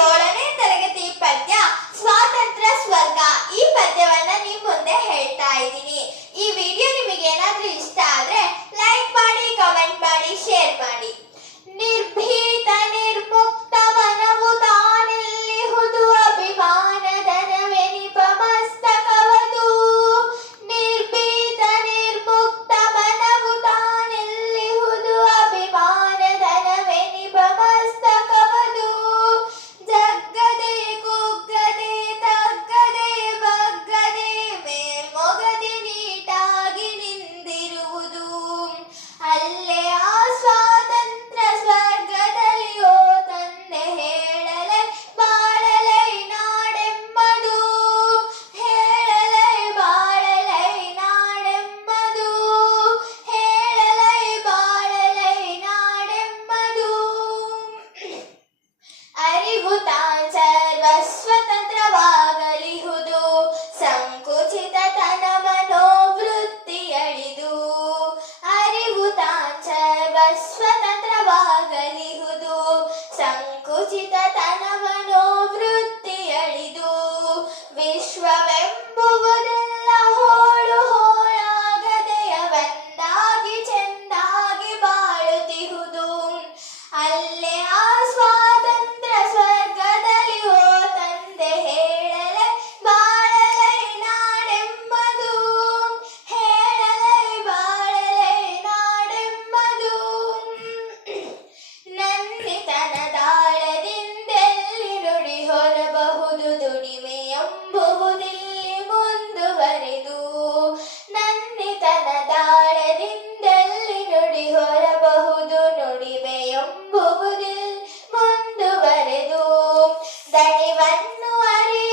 ಏಳನೇ ತರಗತಿ ಪದ್ಯ ಸ್ವಾತಂತ್ರ್ಯ ಸ್ವರ್ಗ. ಈ ಪದ್ಯವನ್ನ and worry.